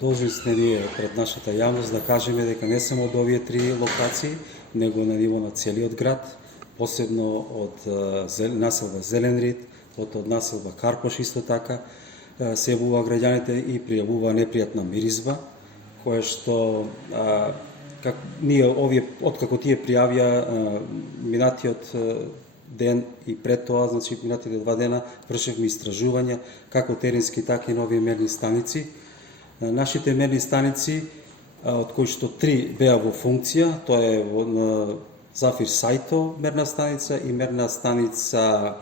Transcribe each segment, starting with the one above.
должни сме ние пред нашата јавност да кажеме дека не само од овие 3 локации, него на ниво на целиот град, посебно од населба Зеленрид, од населба Карпош исто така, се јавува граѓаните и пријавува непријатна миризба, која што ние откако тие пријавија минатиот ден и пред тоа, значи минатите 2 дена, вршевме истражувања како теренски, така и на овие мерни станици. Нашите мерни станици, од кои што 3 беа во функција, тоа е на Зафир Сајто мерна станица и мерна станица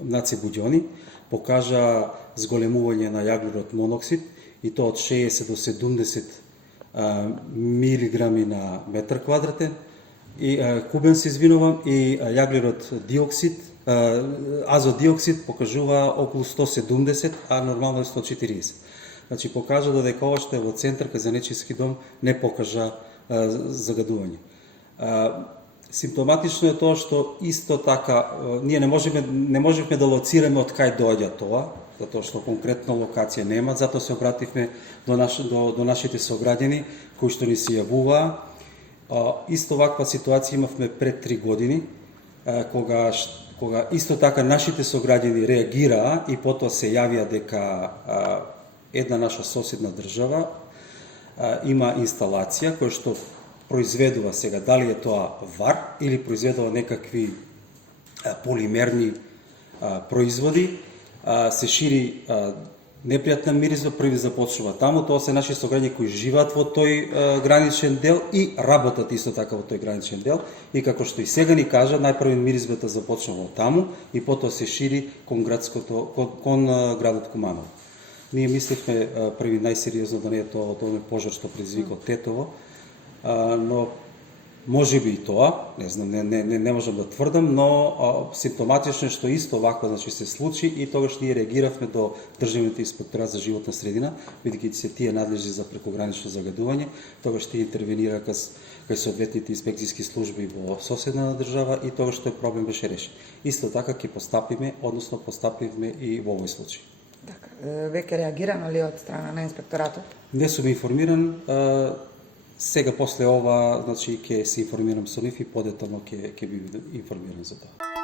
Наце Буѓони, покажа зголемување на јаглерод моноксид и тоа од 60 до 70 милиграми на метар квадратен, и кубен се извинувам, и јаглерод диоксид, азот диоксид покажува околу 170, а нормално е 140. Значи покажа додека ова што е во центар кај Занечиски дом не покажа загадување. Симптоматично е тоа што исто така ние не можевме да лоцираме од кај доаѓа тоа, затоа што конкретна локација нема, затоа се обративме до нашите сограѓани кои што ни се јавуваа. Исто ваква ситуација имавме пред 3 години, кога исто така нашите сограѓани реагираа и потоа се јавија дека една наша соседна држава има инсталација која што произведува сега, дали е тоа вар или произведува некакви полимерни производи, се шири непријатна миризба, први започнува таму, тоа се наши сограѓани кои живеат во тој граничен дел и работат исто така во тој граничен дел, и како што и сега ни кажа, најпрво миризбата започнува таму и потоа се шири кон градот Куманово. Ние мислевме први најсериозно да не е тоа пожар што предизвика од Тетово, но може би и тоа, не знам, не можам да тврдам, но симптоматично е што исто вакво значи се случи и тогаш ние реагиравме до Државниот инспекторат за животна средина, бидејќи се тие надлежни за прекогранично загадување, тогаш тие интервенира кај соодветните инспекцијски служби во соседна држава и тогаш тој проблем беше решен. Исто така ќе постапивме и во овој случај. Така, веќе реагирано ли од страна на инспекторатот? Не сум информиран. Сега после ова, значи ќе се информирам со нив и подетално ќе би информиран за тоа.